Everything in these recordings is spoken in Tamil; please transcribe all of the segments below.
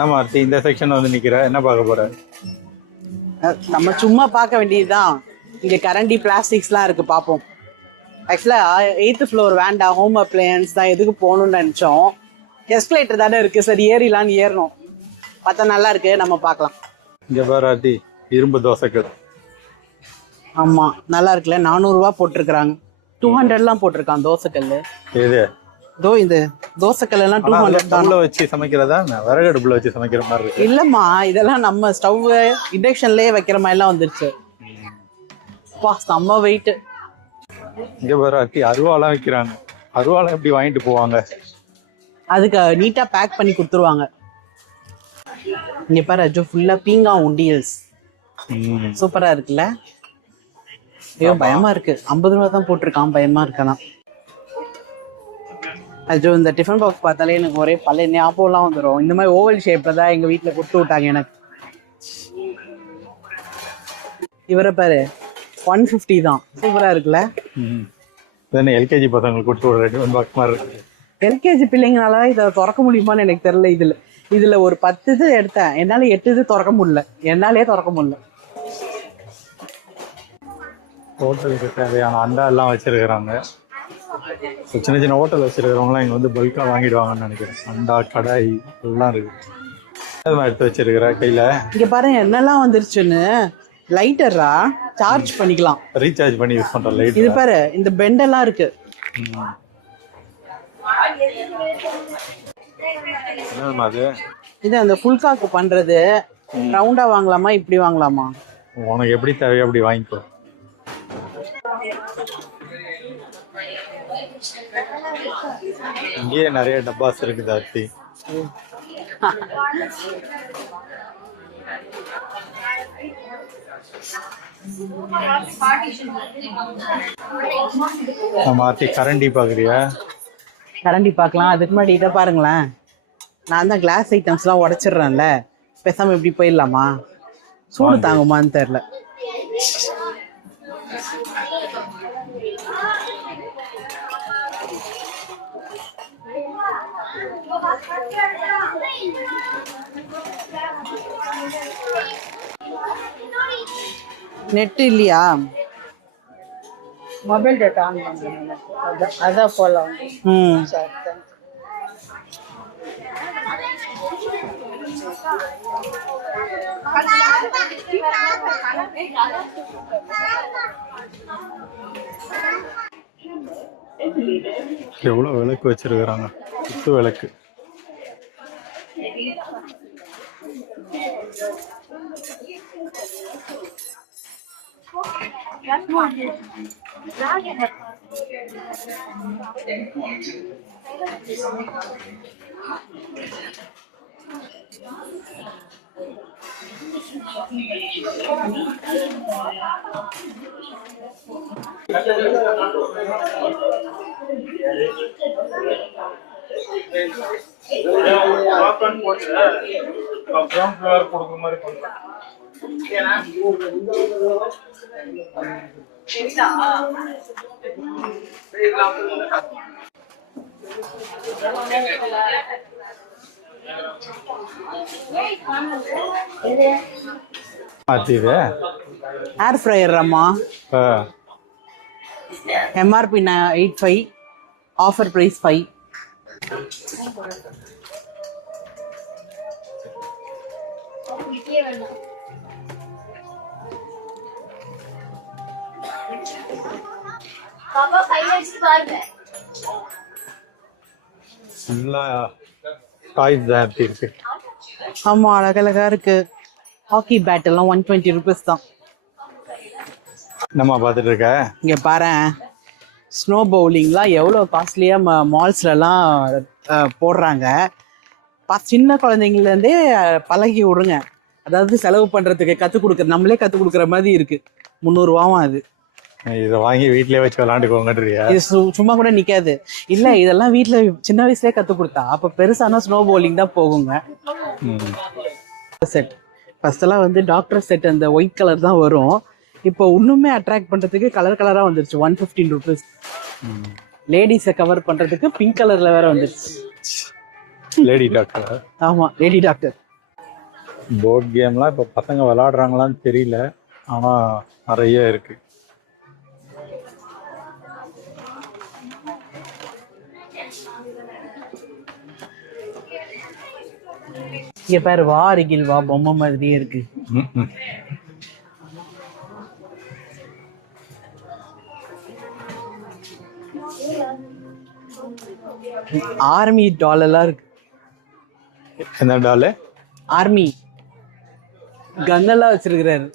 நம்ம இந்த செக்ஷன் வந்து நிக்கிற என்ன பார்க்க போற? நம்ம சும்மா பார்க்க வேண்டியதுதான். இங்க கரண்டி பிளாஸ்டிக்ஸ்லாம் இருக்கு, பார்ப்போம். ஆக்சுவலா 8th ஃப்ளோர் வேண்டாம், ஹோம் அப்ளையன்ஸ் தான். எதுக்கு போகணும்னு நினைச்சோம். எஸ்கலேட்டர் தானே இருக்கு, சரி ஏறிலான்னு ஏறணும். பார்த்தா நல்லா இருக்கு, நம்ம பார்க்கலாம். இங்க பாராட்டி இரும்பு தோசைகள். ஆமா நல்லா இருக்குல்ல. 400 ரூபா போட்டிருக்காங்க. 200லாம் போட்டிருக்கான் தோசைக்கல். இது இந்த தோசைக்கல் எல்லாம் 200 தான். வச்சு சமைக்கிறதா? விறகு அடுப்புல வச்சு சமைக்கிற மாதிரி இருக்கு. இல்லம்மா, இதெல்லாம் நம்ம ஸ்டவ் இண்டக்ஷன்லயே வைக்கிற மாதிரி எல்லாம் வந்துருச்சு. செம்ம வெயிட். இங்க பாராட்டி அருவாலாம் வைக்கிறாங்க. அருவாலாம் எப்படி வாங்கிட்டு போவாங்க? அதுக்கு நீட்டா பேக் பண்ணி கொடுத்துருவாங்க. இங்க பாரு அஜோ, ஃபுல்லா பீங்கா உண்டியல்ஸ். சூப்பரா இருக்குல்ல. ஐயோ பயமா இருக்கு. 50 ரூபா தான் போட்டிருக்கான், பயமா இருக்கனா. அஜோ இந்த டிஃபன் பாக்ஸ் பார்த்தாலே எனக்கு ஒரே பழைய ஞாபகம்லாம் வந்துடும். இந்த மாதிரி ஓவல் ஷேப்ல தான் எங்க வீட்டுல கொடுத்து விட்டாங்க எனக்கு. இவரை பாரு 150 தான். சூப்பரா இருக்குல்ல. எல்கேஜி பசங்களுக்கு கொடுத்து ஒரு டிஃபன் பாக்ஸ் மாதிரி இருக்கு. எல்கேஜி பிள்ளைங்கனால இதை திறக்க முடியுமான்னு எனக்கு தெரியல. இதுல ஒரு 10 இது எடுத்தேன், என்னால 8 இது திறக்க முடியல. என்னாலே திறக்க முடியல. ஹோட்டலுக்கு தேவையான அண்டா எல்லாம் வச்சிருக்கிறாங்க. சின்ன சின்ன ஹோட்டல் வச்சிருக்கிறவங்களாம் இங்க வந்து பல்கா வாங்கிடுவாங்கன்னு நினைக்கிறேன். அண்டா கடாய் எல்லாம் இருக்கு. எடுத்து வச்சிருக்கிற கையில. இங்க பாருங்க என்னெல்லாம் வந்துருச்சுன்னு. லைட்டரா சார்ஜ் பண்ணிக்கலாம், ரீசார்ஜ் பண்ணி யூஸ் பண்ற லைட். இது பாரு, இந்த பெண்ட் எல்லாம் இருக்கு. இது அந்த ஃபுல்காக்கு பண்றது. ரவுண்டா வாங்கலாமா, இப்படி வாங்கலாமா? உனக்கு எப்படி தேவையோ அப்படி வாங்கிக்கோ. இங்கேயே நிறைய டப்பாஸ் இருக்குது ஆர்த்தி. ஆர்த்தி கரண்டி பாக்குறியா? கரண்டி பார்க்கலாம். அதுக்கு முன்னாடி இதை பாருங்களேன். நான் தான் கிளாஸ் ஐட்டம்ஸ்லாம் உடைச்சிடுறேன்ல, பேசாம இப்படி போயிடலாமா? சூடு தாங்குமான்னு தெரியல. நெட் இல்லையா? மொபைல் டேட்டா ஆன் பண்ணுங்க. அதான் போகலாம். எவ்வளவு விளக்கு வச்சிருக்கிறாங்க, குத்து விளக்கு. ஏர் ஃப்ரையர் அம்மா. MRP 85, offer price 5. ஆமா அழகழகா இருக்கு. ஹாக்கி பேட் எல்லாம் 120 rupees தான். நம்ம பார்த்துட்டு இருக்க. இங்க பாரு, ஸ்னோ பவுலிங்லாம் எவ்வளோ காஸ்ட்லியா மால்ஸ்லாம் போடுறாங்க. சின்ன குழந்தைங்கலேருந்தே பழகி விடுங்க. அதாவது செலவு பண்றதுக்கு கற்றுக் கொடுக்குற, நம்மளே கற்றுக் கொடுக்குற மாதிரி இருக்கு. 300 ரூபாவும் அது. இதை வாங்கி வீட்லயே வச்சு விளாண்டுக்கோங்கன்றியா? இது சும்மா கூட நிக்காது. இல்ல இதெல்லாம் வீட்டுல சின்ன வயசுலயே கத்து கொடுத்தா அப்ப பெருசானா ஸ்னோ பவுலிங் தான் போகுங்க. செட் ஃபர்ஸ்ட் எல்லாம் வந்து டாக்டர் செட் அந்த ஒயிட் கலர் தான் வரும். இப்போ இன்னுமே அட்ராக்ட் பண்றதுக்கு கலர் கலரா வந்துருச்சு. 115 rupees. லேடிஸை கவர் பண்றதுக்கு பிங்க் கலர்ல வேற வந்துருச்சு. Lady doctor. ஆமா, லேடி டாக்டர். போர்ட் கேம்லாம் இப்போ பசங்க விளாடுறாங்களான்னு தெரியல, ஆனால் நிறைய இருக்கு. இங்க பேர் வா அருகில் வா பொம்மை மாதிரியே இருக்கு. ஆர்மி டால் எல்லாம் இருக்கு. என்ன டாலு? ஆர்மி கன்னெல்லாம் வச்சிருக்கிறாரு.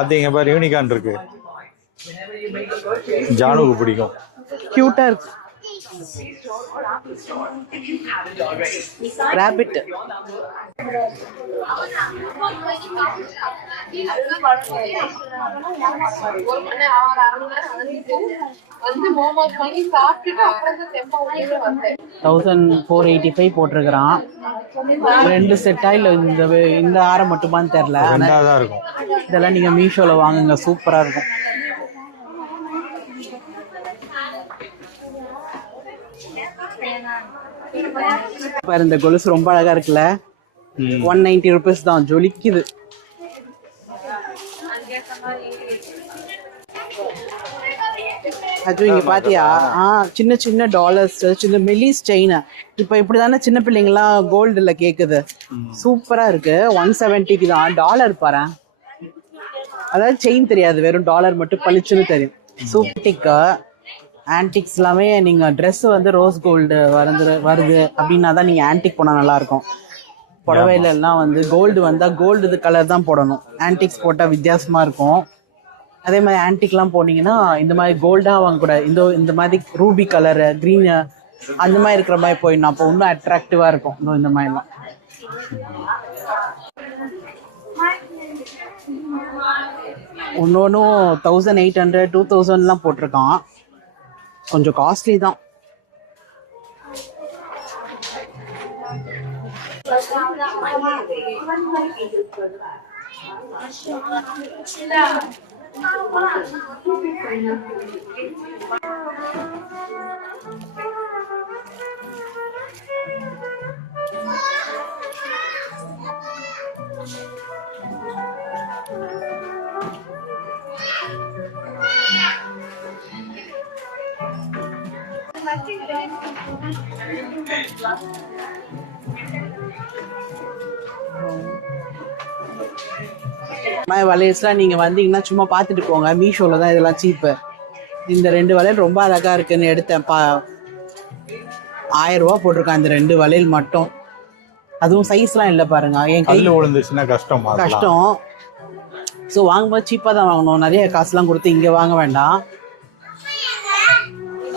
அது இங்க பாரு யூனிகான் இருக்கு, ஜானுக்கு பிடிக்கும். கியூட்டா இருக்கு. ராபிட். $1485 போட்டிருக்கிறான். 2 செட்டா இல்ல இந்த ஆரம் மட்டுமான்னு தெரியல. இருக்கும். இதெல்லாம் நீங்க மீஷோல வாங்குங்க, சூப்பரா இருக்கும். இந்த கொலுசு ரொம்ப அழகா இருக்குல்ல. 190 rupees தான், ஜொலிக்குது. அது இங்க பாத்தியா, சின்ன சின்ன டாலர்ஸ், சின்ன மெலிஸ் செயின். இப்ப இப்படிதானே சின்ன பிள்ளைங்கலாம் கோல்டுல கேக்குது. சூப்பரா இருக்கு. 170க்கு தான். டாலர் பாரு, அதாவது செயின் தெரியாது, வெறும் டாலர் மட்டும் பளிச்சுன்னு தெரியும். சூப்பர். ஆன்டிக்ஸ் எல்லாமே நீங்க ட்ரெஸ் வந்து ரோஸ் கோல்டு வருது அப்படின்னா தான் நீங்க ஆன்டிக் போனா நல்லா இருக்கும். புடவையில எல்லாம் வந்து கோல்டு வந்தா கோல்டு கலர் தான் போடணும். ஆன்டிக்ஸ் போட்டா வித்தியாசமா இருக்கும். அதே மாதிரி ஆன்டிக்லாம் போனீங்கன்னா இந்த மாதிரி கோல்டா வாங்கக்கூடாது. இந்த மாதிரி ரூபி கலர், கிரீன் அந்த மாதிரி இருக்கிற மாதிரி போயிடணும். அப்போ இன்னும் அட்ராக்டிவா இருக்கும். இந்த மாதிரிலாம் ஒன்னொன்னும் 1800 2000 போட்டிருக்கான். கொஞ்சம் காஸ்ட்லி தான். வளையல்ஸ்லாம் நீங்க வந்தீங்கன்னா சும்மா பார்த்துட்டு போங்க. மீஷோல தான் இதெல்லாம் சீப்பு. இந்த 2 வளையல் ரொம்ப அழகா இருக்குன்னு எடுத்தேன். 1000 ரூபா போட்டிருக்கான் இந்த 2 வளையல் மட்டும். அதுவும் சைஸ்லாம் இல்லை பாருங்க. என் கையில் விழுந்துச்சுன்னா கஷ்டம். ஸோ வாங்கும்போது சீப்பாக தான் வாங்கணும். நிறைய காசுலாம் கொடுத்து இங்கே வாங்க வேண்டாம்.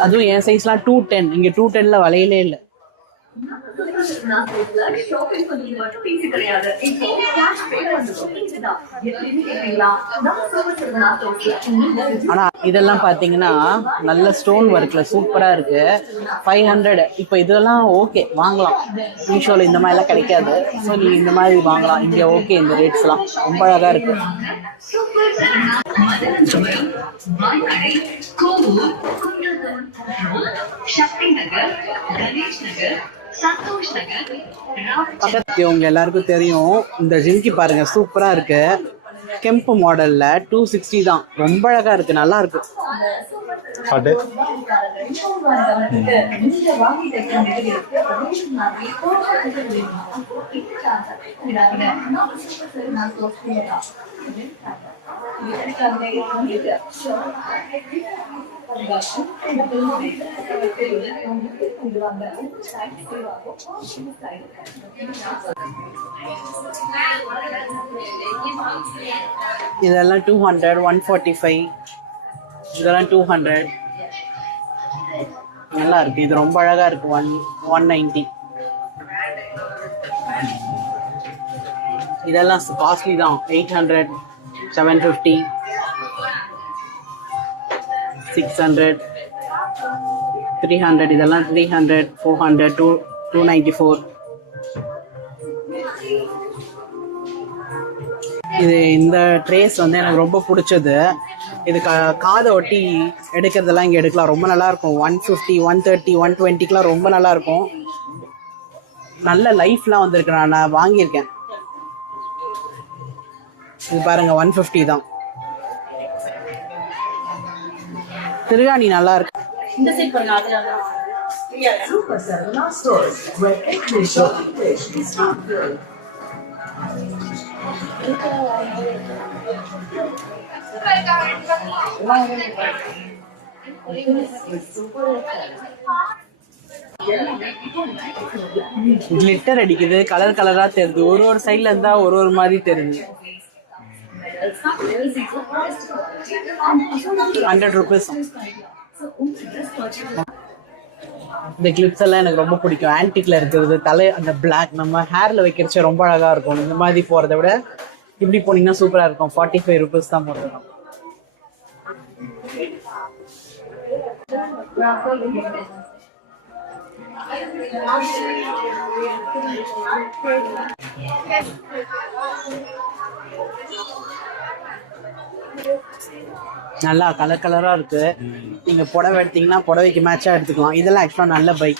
அதுவும் என் சைஸ்லாம் 210. இங்கே 210ல வளையலே இல்லை. ஆனா இதெல்லாம் பாத்தீங்கன்னா நல்ல ஸ்டோன் ஒர்க்ல சூப்பரா இருக்கு. 500. இப்போ இதெல்லாம் ஓகே, வாங்கலாம். மீஷோல இந்த மாதிரி எல்லாம் கிடைக்காது. ஸோ நீங்க இந்த மாதிரி வாங்கலாம். இங்க ஓகே, இந்த ரேட்ஸ் எல்லாம் ரொம்ப அழகா இருக்கு. பக்கத்து உங்க எல்லாருக்கும் தெரியும், இந்த ஜிம்கி பாருங்க சூப்பரா இருக்கு. கெம்பு மாடல்ல 260 தான். ரொம்ப அழகா இருக்கு, நல்லா இருக்கு. இதெல்லாம் 200, 145. இதெல்லாம் 200. நல்லா இருக்கு. இது ரொம்ப அழகா இருக்கு. 190. இதெல்லாம் காஸ்ட்லி தான். 800, 750, 600, 300. இதெல்லாம் 300, 400, 294. இது இந்த ட்ரேஸ் வந்து எனக்கு ரொம்ப பிடிச்சது. இது காதை ஒட்டி எடுக்கிறதெல்லாம் இங்கே எடுக்கலாம். ரொம்ப நல்லா இருக்கும். 150, 130, 120க்குலாம் ரொம்ப நல்லா இருக்கும். நல்ல லைஃப்லாம் வந்திருக்கு. நான் வாங்கியிருக்கேன். இது பாருங்க 150 தான். திருகாணி நல்லா இருக்கு. இந்த சைட் பாருங்க. அதுல கிளிட்டர் அடிக்குது. கலர் கலரா தெரியுது. ஒரு சைட்ல இருந்தா ஒரு மாதிரி தெரியுது. 100 rupees. இந்த கிளிப்ஸ் எல்லாம் எனக்கு ரொம்ப பிடிக்கும். ஆன்டிக்ல இருக்கிறது தலை அந்த பிளாக் நம்ம ஹேர்ல வைக்கிறச்ச ரொம்ப அழகா இருக்கும். இந்த மாதிரி போறதை விட இப்படி போனீங்கன்னா சூப்பரா இருக்கும். 45 rupees தான் போட்டுருக்கோம். நல்லா கலர் கலரா இருக்கு. நீங்க புடவை எடுத்தீங்கன்னா புடவைக்கு மேட்சா எடுத்துக்கலாம். இதெல்லாம் ஆக்சுவலா நல்ல பை.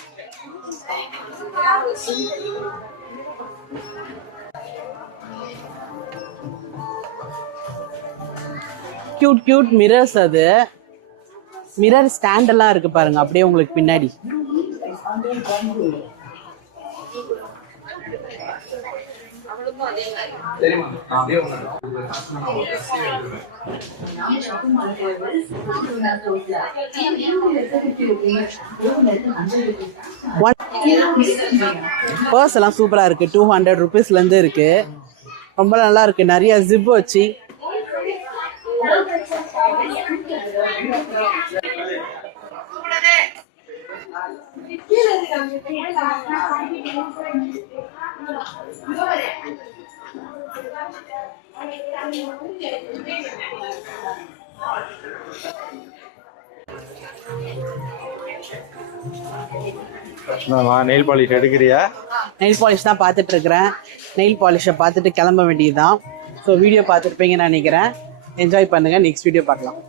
Cute cute mirrors. அது மிரர் ஸ்டாண்ட் எல்லாம் இருக்கு பாருங்க, அப்படியே உங்களுக்கு பின்னாடி. பர்ஸ் எல்லாம் சூப்பரா இருக்கு. 200 rupeesல இருந்து இருக்கு. ரொம்ப நல்லா இருக்கு. நிறைய ஜிப் வச்சு நெயில் பாலிஷ் எடுக்கிறியா? நெயில் பாலிஷ் தான் பார்த்துட்டு இருக்கிறேன். நெயில் பாலிஷை பார்த்துட்டு கிளம்ப வேண்டியதுதான். ஸோ வீடியோ பார்த்துருப்பீங்கன்னு நினைக்கிறேன். என்ஜாய் பண்ணுங்க. நெக்ஸ்ட் வீடியோ பார்க்கலாம்.